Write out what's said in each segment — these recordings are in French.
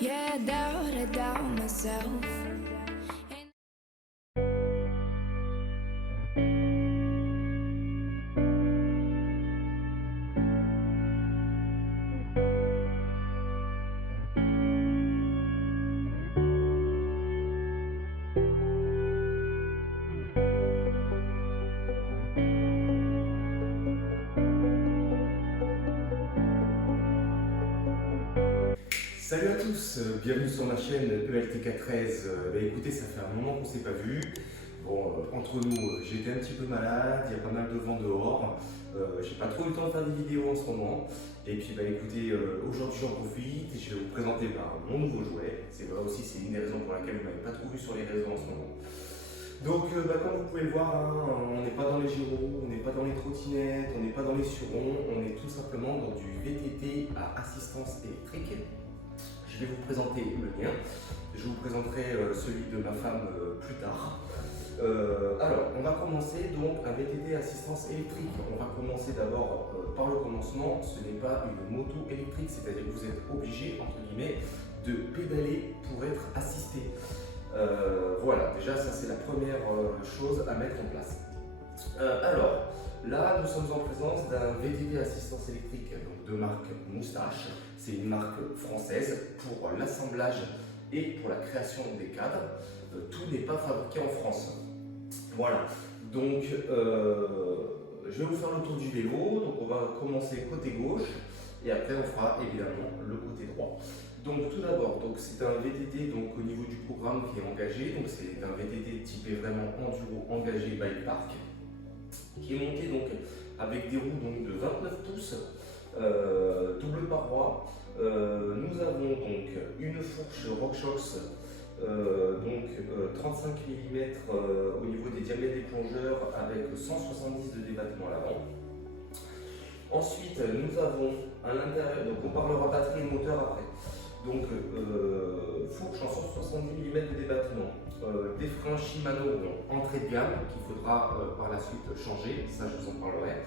Yeah, I doubt myself. Salut à tous, bienvenue sur ma chaîne ELTK13. Écoutez, ça fait un moment qu'on ne s'est pas vu. Bon, entre nous, j'ai été un petit peu malade, il y a pas mal de vent dehors. J'ai pas trop eu le temps de faire des vidéos en ce moment. Et puis écoutez, aujourd'hui j'en profite et je vais vous présenter mon nouveau jouet. C'est vrai aussi, c'est une des raisons pour laquelle vous ne m'avez pas trop vu sur les réseaux en ce moment. Donc comme vous pouvez le voir, hein, on n'est pas dans les gyros, on n'est pas dans les trottinettes, on n'est pas dans les surons, on est tout simplement dans du VTT à assistance électrique. Je vais vous présenter le mien, je vous présenterai celui de ma femme plus tard. Alors, on va commencer donc un VTT assistance électrique. On va commencer d'abord par le commencement. Ce n'est pas une moto électrique, c'est-à-dire que vous êtes obligé, entre guillemets, de pédaler pour être assisté. Voilà, déjà ça c'est la première chose à mettre en place. Alors, là nous sommes en présence d'un VTT assistance électrique donc de marque Moustache. C'est une marque française pour l'assemblage et pour la création des cadres. Tout n'est pas fabriqué en France. Voilà, donc je vais vous faire le tour du vélo. Donc on va commencer côté gauche et après on fera évidemment le côté droit. Donc tout d'abord, c'est un VTT donc, au niveau du programme qui est engagé. Donc c'est un VTT typé vraiment enduro engagé bike park qui est monté donc avec des roues donc, de 29 pouces, double paroi. Nous avons donc une fourche RockShox 35 mm au niveau des diamètres des plongeurs avec 170 de débattement à l'avant. Ensuite, nous avons à l'intérieur, donc on parlera batterie et moteur après. Donc fourche en 170 mm de débattement, des freins Shimano entrée de gamme qu'il faudra par la suite changer, ça je vous en parlerai.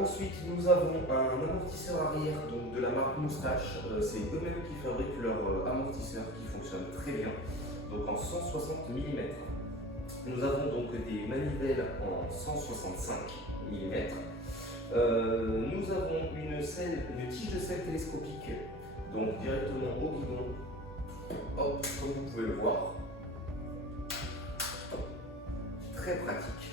Ensuite nous avons un amortisseur arrière donc, de la marque Moustache, c'est eux-mêmes qui fabriquent leur amortisseur qui fonctionne très bien, donc en 160 mm. Nous avons donc des manivelles en 165 mm. Nous avons une tige de selle télescopique, donc directement au guidon, hop, comme vous pouvez le voir. Très pratique.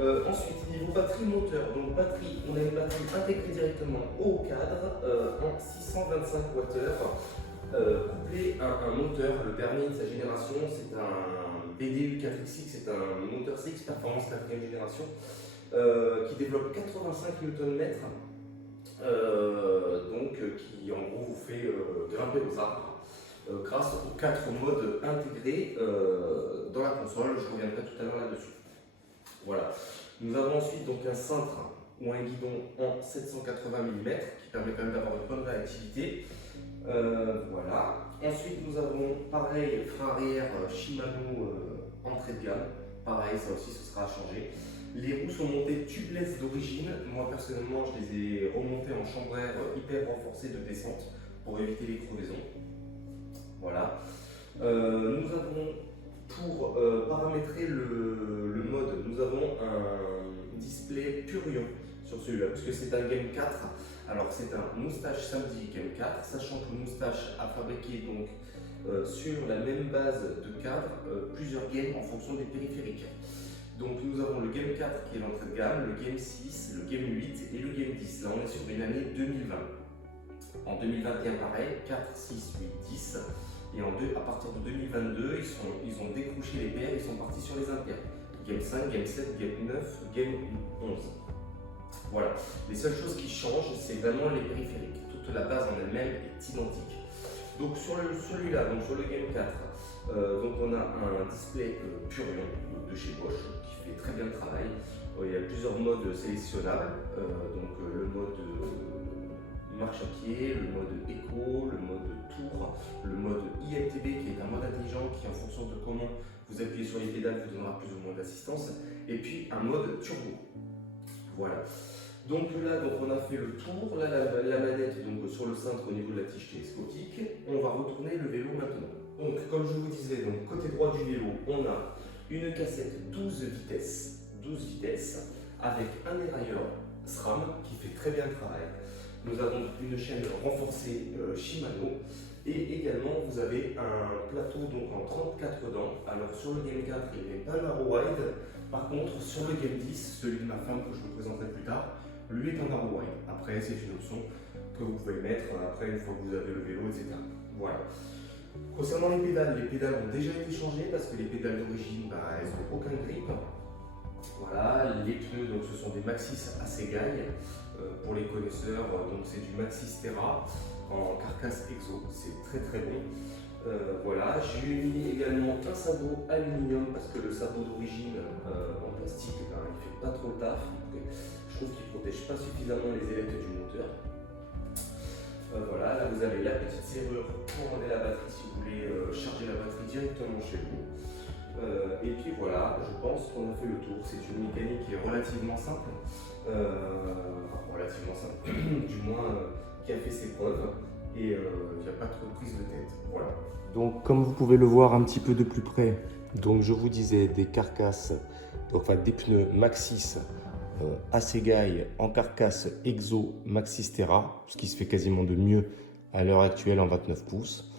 Ensuite, niveau batterie moteur, donc batterie, on a une batterie intégrée directement au cadre en 625 Wh, couplé à un moteur, le dernier de sa génération, c'est un BDU 4XX, c'est un moteur CX Performance 4ème génération, qui développe 85 Nm, qui en gros vous fait grimper aux arbres grâce aux 4 modes intégrés dans la console. Je reviendrai tout à l'heure là-dessus. Voilà. Nous avons ensuite donc un cintre ou un guidon en 780 mm qui permet quand même d'avoir une bonne réactivité. Voilà. Ensuite nous avons pareil frein arrière Shimano entrée de gamme. Pareil, ça aussi ce sera à changer. Les roues sont montées tubeless d'origine. Moi personnellement je les ai remontées en chambre à air hyper renforcée de descente pour éviter les crevaisons. Voilà. Nous avons pour paramétrer le mode, nous avons un display Purion sur celui-là, puisque c'est un Game 4. Alors c'est un Moustache Samedi Game 4, sachant que Moustache a fabriqué donc sur la même base de cadre plusieurs games en fonction des périphériques. Donc nous avons le Game 4 qui est l'entrée de gamme, le Game 6, le Game 8 et le Game 10. Là on est sur une année 2020. En 2021 pareil, 4, 6, 8, 10. Et à partir de 2022, ils ont décroché les PR, ils sont partis sur les impairs. Game 5, Game 7, Game 9, Game 11. Voilà. Les seules choses qui changent, c'est vraiment les périphériques. Toute la base en elle-même est identique. Donc sur celui-là, donc sur le Game 4, donc on a un display Purion de chez Bosch qui fait très bien le travail. Il y a plusieurs modes sélectionnables. Donc le mode marche à pied, le mode éco, le mode tour, le mode ILTB qui est un mode intelligent qui en fonction de comment vous appuyez sur les pédales vous donnera plus ou moins d'assistance, et puis un mode turbo. Voilà. Donc là, donc on a fait le tour, là la manette donc sur le cintre au niveau de la tige télescopique. On va retourner le vélo maintenant. Donc comme je vous disais, donc côté droit du vélo, on a une cassette 12 vitesses avec un dérailleur SRAM qui fait très bien le travail. Nous avons une chaîne renforcée Shimano et également vous avez un plateau donc en 34 dents. Alors sur le Game 4 il n'est pas narrow wide, par contre sur le Game 10, celui de ma femme que je vous présenterai plus tard, lui est en narrow wide. Après c'est une option que vous pouvez mettre après une fois que vous avez le vélo, etc. Voilà. Concernant les pédales ont déjà été changées parce que les pédales d'origine, elles n'ont aucun grip. Voilà, les pneus, donc ce sont des Maxxis Assegai. Pour les connaisseurs, donc c'est du Maxxis Terra en carcasse exo, c'est très très bon. Voilà, j'ai mis également un sabot aluminium parce que le sabot d'origine en plastique, il ne fait pas trop le taf. Je trouve qu'il ne protège pas suffisamment les ailettes du moteur. Voilà, là vous avez la petite serrure pour enlever la batterie si vous voulez charger la batterie directement chez vous. Et puis voilà, je pense qu'on a fait le tour. C'est une mécanique qui est relativement simple, du moins qui a fait ses preuves et il n'y a pas trop de prise de tête. Voilà. Donc comme vous pouvez le voir un petit peu de plus près, donc je vous disais des carcasses, donc, enfin des pneus Maxxis Assegai en carcasse Exo Maxxis Terra, ce qui se fait quasiment de mieux à l'heure actuelle en 29 pouces.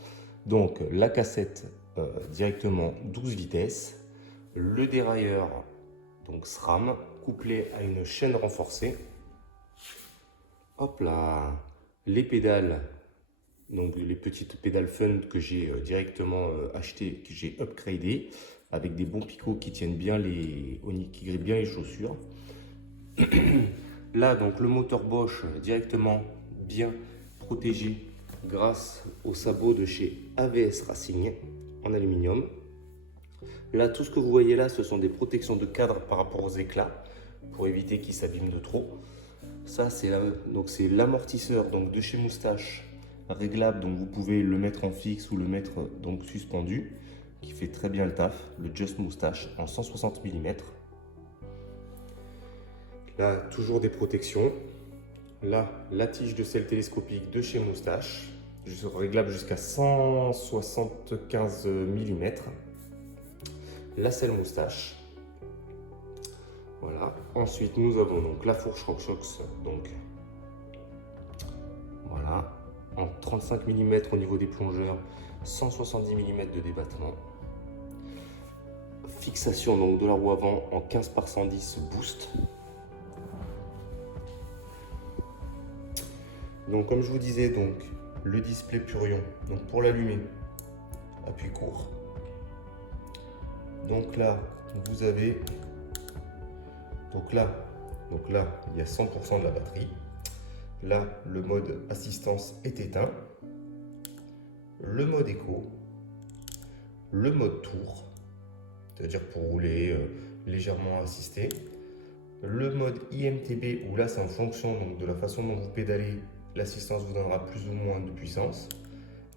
Donc la cassette directement 12 vitesses, le dérailleur donc SRAM couplé à une chaîne renforcée. Hop là, les pédales, donc les petites pédales Fun que j'ai directement achetées, que j'ai upgradées avec des bons picots qui tiennent bien qui grippent bien les chaussures. Là donc le moteur Bosch directement bien protégé grâce au sabot de chez AVS Racing en aluminium. Là tout ce que vous voyez là, ce sont des protections de cadre par rapport aux éclats pour éviter qu'ils s'abîment de trop. Ça c'est l'amortisseur donc de chez Moustache, réglable, donc vous pouvez le mettre en fixe ou le mettre donc suspendu, qui fait très bien le taf, le Just Moustache en 160 mm. Là toujours des protections. Là la tige de selle télescopique de chez Moustache, réglable jusqu'à 175 mm. La selle Moustache. Voilà. Ensuite, nous avons donc la fourche RockShox, donc voilà, en 35 mm au niveau des plongeurs, 170 mm de débattement. Fixation donc de la roue avant en 15 par 110 boost. Donc comme je vous disais, donc le display Purion, donc pour l'allumer, appui court. Donc là, vous avez donc là, il y a 100% de la batterie. Là, le mode assistance est éteint. Le mode écho. Le mode tour, c'est-à-dire pour rouler légèrement assisté. Le mode IMTB, où là, c'est en fonction donc, de la façon dont vous pédalez, l'assistance vous donnera plus ou moins de puissance.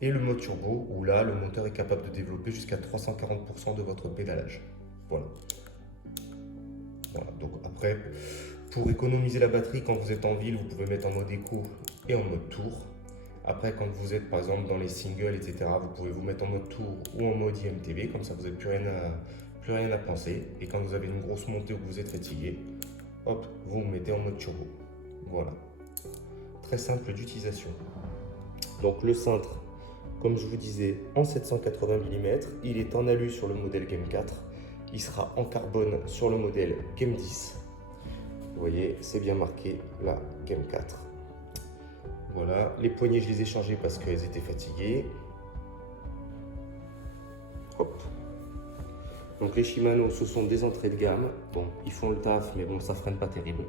Et le mode turbo, où là, le moteur est capable de développer jusqu'à 340% de votre pédalage. Voilà. Voilà, donc après, pour économiser la batterie, quand vous êtes en ville, vous pouvez mettre en mode éco et en mode tour. Après, quand vous êtes par exemple dans les singles, etc., vous pouvez vous mettre en mode tour ou en mode IMTB, comme ça vous n'avez plus rien à penser. Et quand vous avez une grosse montée ou que vous êtes fatigué, hop, vous vous mettez en mode turbo. Voilà. Très simple d'utilisation. Donc le cintre, comme je vous disais, en 780 mm, il est en alu sur le modèle Game 4. Il sera en carbone sur le modèle Game 10. Vous voyez, c'est bien marqué la Game 4. Voilà, les poignées, je les ai changées parce qu'elles étaient fatiguées. Hop. Donc les Shimano, ce sont des entrées de gamme. Bon, ils font le taf, mais bon, ça freine pas terrible.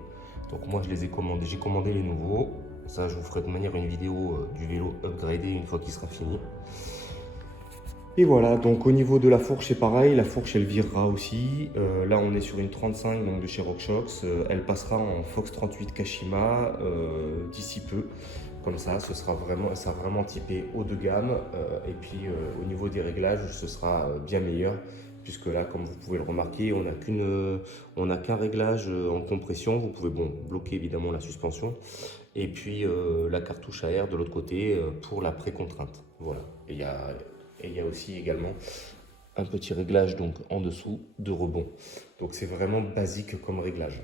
Donc moi, je les ai commandés. J'ai commandé les nouveaux. Ça, je vous ferai de manière une vidéo du vélo upgradé une fois qu'il sera fini. Et voilà, donc au niveau de la fourche, c'est pareil, la fourche elle virera aussi. Là on est sur une 35 donc de chez RockShox, elle passera en Fox 38 Kashima d'ici peu. Comme ça, ça sera vraiment typé haut de gamme. Et puis au niveau des réglages, ce sera bien meilleur puisque là, comme vous pouvez le remarquer, on n'a qu'un réglage en compression. Vous pouvez bloquer évidemment la suspension et puis la cartouche à air de l'autre côté pour la pré-contrainte. Voilà. Et il y a aussi également un petit réglage donc en dessous de rebond. Donc c'est vraiment basique comme réglage.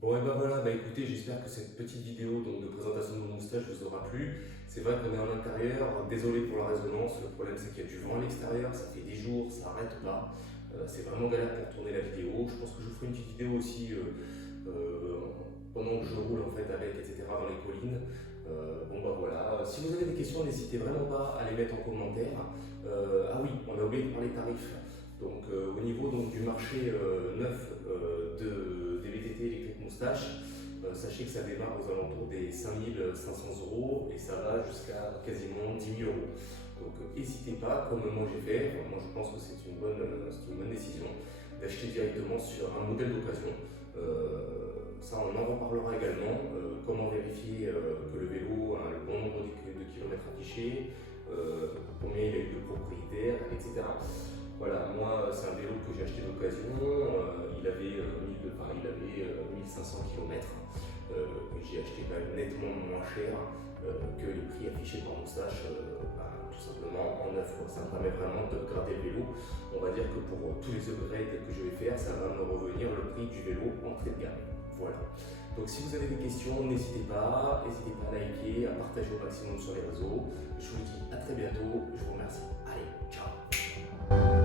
Bon et ben voilà, écoutez, j'espère que cette petite vidéo donc, de présentation de mon moustache vous aura plu. C'est vrai qu'on est en intérieur, désolé pour la résonance, le problème c'est qu'il y a du vent à l'extérieur, ça fait des jours, ça n'arrête pas. C'est vraiment galère pour tourner la vidéo. Je pense que je vous ferai une petite vidéo aussi pendant que je roule en fait avec, etc. dans les collines. Bon bah voilà, si vous avez des questions, n'hésitez vraiment pas à les mettre en commentaire. Ah oui, on a oublié de parler tarifs. Donc au niveau donc, du marché neuf des VTT électriques moustache, sachez que ça démarre aux alentours des 5500 € et ça va jusqu'à quasiment 10 000 €. Donc n'hésitez pas, comme moi j'ai fait, moi je pense que c'est une bonne décision d'acheter directement sur un modèle d'occasion. Ça on en reparlera également, comment vérifier que le vélo a le bon nombre de kilomètres affichés, combien il a eu de propriétaires, etc. Voilà, moi c'est un vélo que j'ai acheté d'occasion, il avait 1500 km, j'ai acheté quand même nettement moins cher que les prix affichés par Moustache, tout simplement en neuf. Ça me permet vraiment de garder le vélo. On va dire que pour tous les upgrades que je vais faire, ça va me revenir le prix du vélo entrée de gamme. Voilà. Donc si vous avez des questions, n'hésitez pas à liker, à partager au maximum sur les réseaux. Je vous dis à très bientôt, je vous remercie. Allez, ciao.